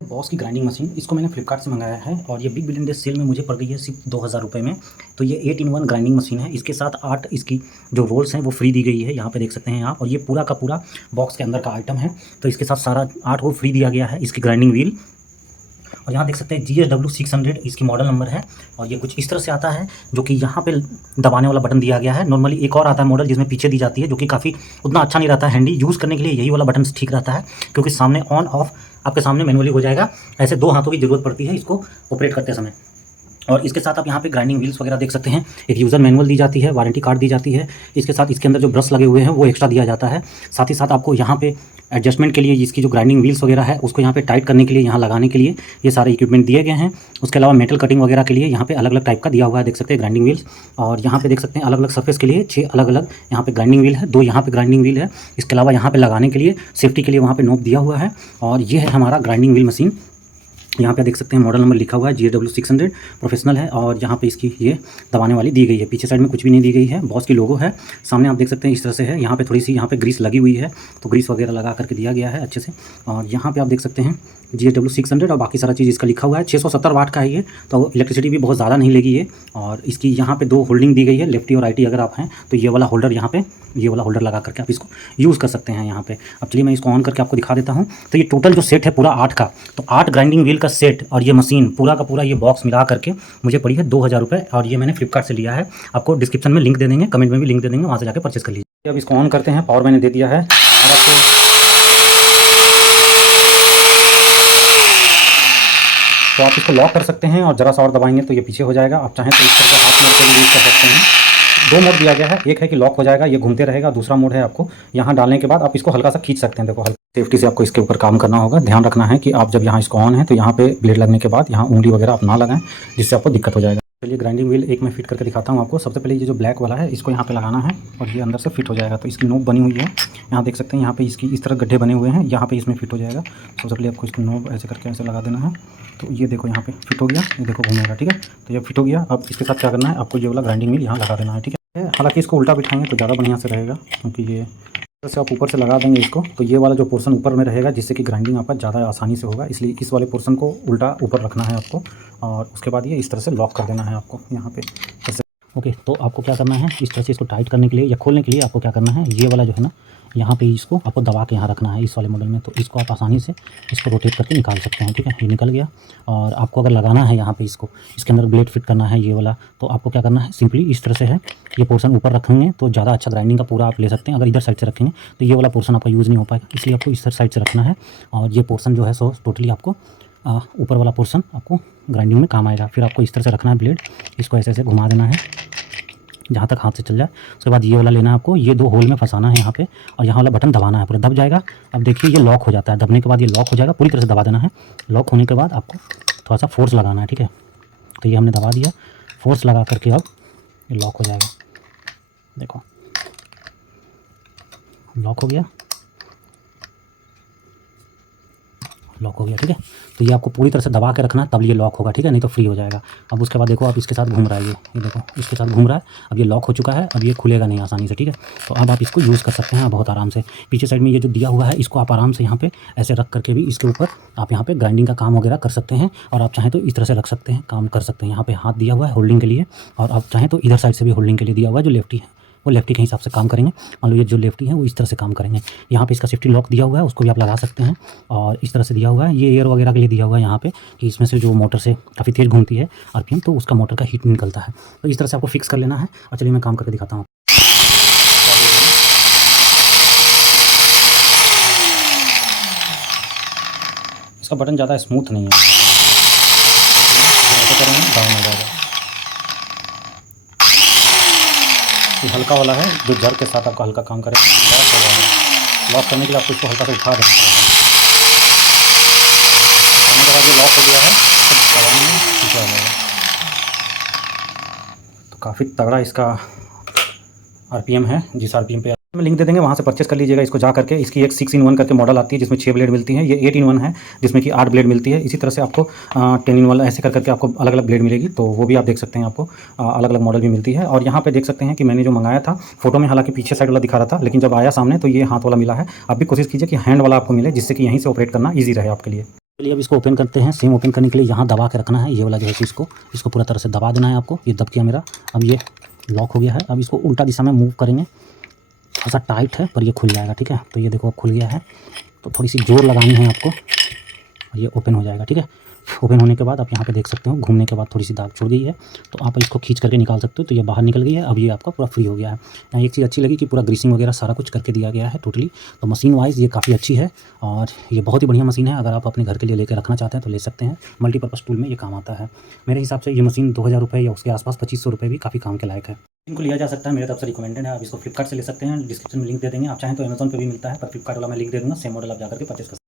Boss की grinding machine, इसको मैंने फ्लिपकार्ट से मंगाया है और ये बिग बिलियन डेज सेल में मुझे पड़ गई है सिर्फ 2000 रुपये में। तो ये 8 इन 1 ग्राइंडिंग मशीन है। इसके साथ 8 इसकी जो रोल्स हैं वो फ्री दी गई है, यहाँ पे देख सकते हैं आप। और ये पूरा का पूरा बॉक्स के अंदर का आइटम है। तो इसके साथ सारा 8 वो फ्री दिया गया है। इसकी ग्राइंडिंग व्हील, और यहाँ देख सकते हैं GSW600 इसकी मॉडल नंबर है। और ये कुछ इस तरह से आता है, जो कि यहाँ पे दबाने वाला बटन दिया गया है। नॉर्मली एक और आता है मॉडल जिसमें पीछे दी जाती है, जो कि काफ़ी उतना अच्छा नहीं रहता है हैंडी यूज़ करने के लिए। यही वाला बटन ठीक रहता है, क्योंकि सामने ऑन ऑफ आपके सामने मैनुअली हो जाएगा। ऐसे 2 हाथों की ज़रूरत पड़ती है इसको ऑपरेट करते समय। और इसके साथ आप यहाँ पे ग्राइंडिंग व्हील्स वगैरह देख सकते हैं। एक यूज़र मैनुअल दी जाती है, वारंटी कार्ड दी जाती है। इसके साथ इसके अंदर जो ब्रश लगे हुए हैं वो एक्स्ट्रा दिया जाता है। साथ ही साथ आपको यहाँ पे एडजस्टमेंट के लिए इसकी जो ग्राइंडिंग व्हील्स वगैरह है उसको यहाँ पे टाइट करने के लिए, यहाँ लगाने के लिए ये सारे इक्विपमेंट दिए गए हैं। उसके अलावा मेटल कटिंग वगैरह के लिए यहाँ पे अलग अलग टाइप का दिया हुआ है, देख सकते हैं ग्राइंडिंग व्हील्स। और यहाँ पे देख सकते हैं अलग अलग सर्फेस के लिए 6 अलग अलग यहाँ पे ग्राइंडिंग व्हील है, 2 यहाँ पे ग्राइंडिंग व्हील है। इसके अलावा यहाँ पे लगाने के लिए सेफ्टी के लिए वहाँ पे नोब दिया हुआ है। और ये है हमारा ग्राइंडिंग व्हील मशीन। यहाँ पे देख सकते हैं मॉडल नंबर लिखा हुआ है GSW600 प्रोफेशनल है। और यहाँ पे इसकी ये दबाने वाली दी गई है। पीछे साइड में कुछ भी नहीं दी गई है, बॉस की लोगो है। सामने आप देख सकते हैं इस तरह से है। यहाँ पे थोड़ी सी यहाँ पे ग्रीस लगी हुई है, तो ग्रीस वगैरह लगा करके दिया गया है अच्छे से। और यहाँ पे आप देख सकते हैं GSW600 और बाकी सारा चीज़ इसका लिखा हुआ है। 670 वाट का है ये, तो इलेक्ट्रिसिटी भी बहुत ज़्यादा नहीं लेगी ये। और इसकी यहाँ पे 2 होल्डिंग दी गई है, लेफ्टी और राइटी अगर आप हैं तो ये वाला होल्डर, यहाँ पे ये वाला होल्डर लगा करके आप इसको यूज़ कर सकते हैं यहाँ पे। अब चलिए मैं इसको ऑन करके आपको दिखा देता हूँ। तो ये टोटल जो सेट है पूरा 8 का, तो 8 ग्राइंडिंग व्हील का सेट और ये मशीन पूरा का पूरा ये बॉक्स मिला करके मुझे पड़ी है 2000 रुपये। और ये मैंने फ्लिपकार्ट से लिया है। आपको डिस्क्रिप्शन में लिंक दे देंगे, कमेंट में भी लिंक दे देंगे, वहाँ से जाकर परचेस कर लीजिए। अब इसको ऑन करते हैं, पावर मैंने दे दिया है। और आपको तो आप इसको लॉक कर सकते हैं और ज़रा सा और दबाएंगे तो ये पीछे हो जाएगा। आप चाहें तो इस तरह से हाथ मोड़ के भी यूज़ कर सकते हैं। 2 मोड दिया गया है, एक है कि लॉक हो जाएगा, ये घूमते रहेगा। दूसरा मोड है आपको यहाँ डालने के बाद आप इसको हल्का सा खींच सकते हैं। देखो, हल्का सेफ्टी से आपको इसके ऊपर काम करना होगा। ध्यान रखना है कि आप जब यहाँ इसको ऑन है तो यहाँ पे ब्लेड लगने के बाद यहाँ उंगली वगैरह आप ना लगाएं, जिससे आपको दिक्कत हो जाएगा। चलिए ग्राइंडिंग व्हील एक मैं फिट करके दिखाता हूँ आपको। सबसे पहले ये जो ब्लैक वाला है इसको यहाँ पे लगाना है और ये अंदर से फिट हो जाएगा। तो इसकी नोब बनी हुई है, यहाँ देख सकते हैं। यहाँ पे इसकी इस तरह गड्ढे बने हुए हैं, यहाँ पे इसमें फिट हो जाएगा। सबसे पहले आपको इसकी नोब ऐसे करके ऐसे लगा देना है। तो ये देखो यहाँ पे फिट हो गया, ये देखो घूमेगा, ठीक है। तो ये फिट हो गया। अब इसके साथ क्या करना है, आपको ये वाला ग्राइंडिंग व्हील यहाँ लगा देना है, ठीक है। हालांकि इसको उल्टा बिठाएंगे तो ज़्यादा बढ़िया से रहेगा, क्योंकि ये से आप ऊपर से लगा देंगे इसको तो ये वाला जो पोर्शन ऊपर में रहेगा, जिससे कि ग्राइंडिंग आपका ज़्यादा आसानी से होगा। इसलिए इस वाले पोर्शन को उल्टा ऊपर रखना है आपको। और उसके बाद ये इस तरह से लॉक कर देना है आपको यहाँ पे जैसे। ओके, तो आपको क्या करना है, इस तरह से इसको टाइट करने के लिए या खोलने के लिए आपको क्या करना है, ये वाला जो है ना, यहाँ पे इसको आपको दबा के यहाँ रखना है इस वाले मॉडल में। तो इसको आप आसानी से इसको रोटेट करके निकाल सकते हैं, ठीक है। ये निकल गया। और आपको अगर लगाना है यहाँ पे इसको, इसके अंदर ब्लेड फिट करना है ये वाला, तो आपको क्या करना है, सिंपली इस तरह से है, ये पोर्शन ऊपर रखेंगे तो ज़्यादा अच्छा ग्राइंडिंग का पूरा आप ले सकते हैं। अगर इधर साइड से रखेंगे तो ये वाला पोर्शन आपका यूज़ नहीं हो पाएगा, इसलिए आपको इस साइड से रखना है। और ये पोर्शन जो है सो टोटली आपको ऊपर वाला पोर्शन आपको ग्राइंडिंग में काम आएगा। फिर आपको इस तरह से रखना है ब्लेड, इसको ऐसे ऐसे घुमा देना है जहाँ तक हाथ से चल जाए। उसके बाद ये वाला लेना है आपको, ये 2 होल में फंसाना है यहाँ पे, और यहाँ वाला बटन दबाना है, पूरा दब जाएगा। अब देखिए ये लॉक हो जाता है, दबने के बाद ये लॉक हो जाएगा। पूरी तरह से दबा देना है। लॉक होने के बाद आपको थोड़ा सा फोर्स लगाना है, ठीक है। तो ये हमने दबा दिया, फोर्स लगा करके अब ये लॉक हो जाएगा। देखो लॉक हो गया, लॉक हो गया, ठीक है। तो ये आपको पूरी तरह से दबा के रखना है, तब ये लॉक होगा, ठीक है, नहीं तो फ्री हो जाएगा। अब उसके बाद देखो आप इसके साथ घूम रहा है, ये देखो इसके साथ घूम रहा है। अब ये लॉक हो चुका है, अब ये खुलेगा नहीं आसानी से, ठीक है। तो अब आप इसको यूज़ कर सकते हैं बहुत आराम से। पीछे साइड में ये जो दिया हुआ है इसको आप आराम से यहाँ पे ऐसे रख करके भी इसके ऊपर आप यहाँ पे ग्राइंडिंग का काम वगैरह कर सकते हैं। और आप चाहें तो इस तरह से रख सकते हैं, काम कर सकते हैं। यहाँ पे हाथ दिया हुआ है होल्डिंग के लिए, और आप चाहें तो इधर साइड से भी होल्डिंग के लिए दिया हुआ है। जो लेफ्टी है वो लेफ्टी के हिसाब से काम करेंगे। मान लो ये जो लेफ्टी है वो इस तरह से काम करेंगे। यहाँ पे इसका सेफ्टी लॉक दिया हुआ है, उसको भी आप लगा सकते हैं। और इस तरह से दिया हुआ है, ये एयर वगैरह के लिए दिया हुआ है यहाँ पे, कि इसमें से जो मोटर से काफ़ी तेज़ घूमती है आरपीएम, तो उसका मोटर का हीट निकलता है। तो इस तरह से आपको फिक्स कर लेना है। और चलिए मैं काम करके दिखाता हूँ। इसका बटन ज़्यादा स्मूथ नहीं है, ऐसे करेंगे डाउन हो जाएगा। ये हल्का वाला है, जो जर के साथ आपका हल्का काम करेगा। लॉक हो जाएगा। लॉक करने के लिए आपको इसको हल्का सा उठा देना पड़ेगा। उठाने के बाद ये लॉक हो गया है, तो दबाने में ठीक हो जाएगा। तो काफ़ी तगड़ा इसका आरपीएम है। जिस आरपीएम पे में लिंक दे देंगे वहाँ से परचेस कर लीजिएगा इसको जा करके। इसकी एक 6 इन 1 करके मॉडल आती है, जिसमें 6 ब्लेड मिलती हैं। ये 8 इन 1 है, जिसमें कि 8 ब्लेड मिलती है। इसी तरह से आपको 10 इन 1 ऐसे करके आपको अलग अलग ब्लेड मिलेगी, तो वो भी आप देख सकते हैं। आपको अलग अलग मॉडल भी मिलती है। और यहाँ पे देख सकते हैं कि मैंने जो मंगाया था, फोटो में हालांकि पीछे साइड वाला दिखा रहा था, लेकिन जब आया सामने तो ये हाथ वाला मिला है। आप भी कोशिश कीजिए कि हैंड वाला आपको मिले, जिससे कि यहीं से ऑपरेट करना ईजी रहे आपके लिए। चलिए अब इसको ओपन करते हैं। सिम ओपन करने के लिए यहाँ दबा के रखना है, ये वाला जो है इसको पूरा तरह से दबा देना है आपको। ये दब गया मेरा, अब ये लॉक हो गया है। अब इसको उल्टा दिशा में मूव करेंगे, थोड़ा सा टाइट है पर ये खुल जाएगा, ठीक है। तो ये देखो अब खुल गया है, तो थोड़ी सी जोर लगानी है आपको, ये ओपन हो जाएगा, ठीक है। ओपन होने के बाद आप यहाँ पे देख सकते हो, घूमने के बाद थोड़ी सी दाग छोड़ गई है, तो आप इसको खींच करके निकाल सकते हो। तो ये बाहर निकल गई है, अब ये आपका पूरा फ्री हो गया है। यहाँ एक चीज़ अच्छी लगी कि पूरा ग्रीसिंग वगैरह सारा कुछ करके दिया गया है टोटली। तो मशीन वाइज ये काफ़ी अच्छी है और ये बहुत ही बढ़िया मशीन है। अगर आप अपने घर के लिए लेकर रखना चाहते हैं तो ले सकते हैं, मल्टीपर्पज़ टूल में ये काम आता है। मेरे हिसाब से ये मशीन 2000 रुपये या उसके आसपास 2500 रुपये भी काफ़ी काम के लायक है। इनको लिया जा सकता है, मेरे तरफ से रिकमेंडेड है। आप इसको फ्लिपकार्ट से ले सकते हैं, डिस्क्रिप्शन में लिंक दे देंगे। आप चाहें तो अमेज़न पे भी मिलता है, पर फ्लिपकार्ट वाला मैं लिंक दे दूँगा, सेम मॉडल आप जाकर के परचेस कर सकते हैं।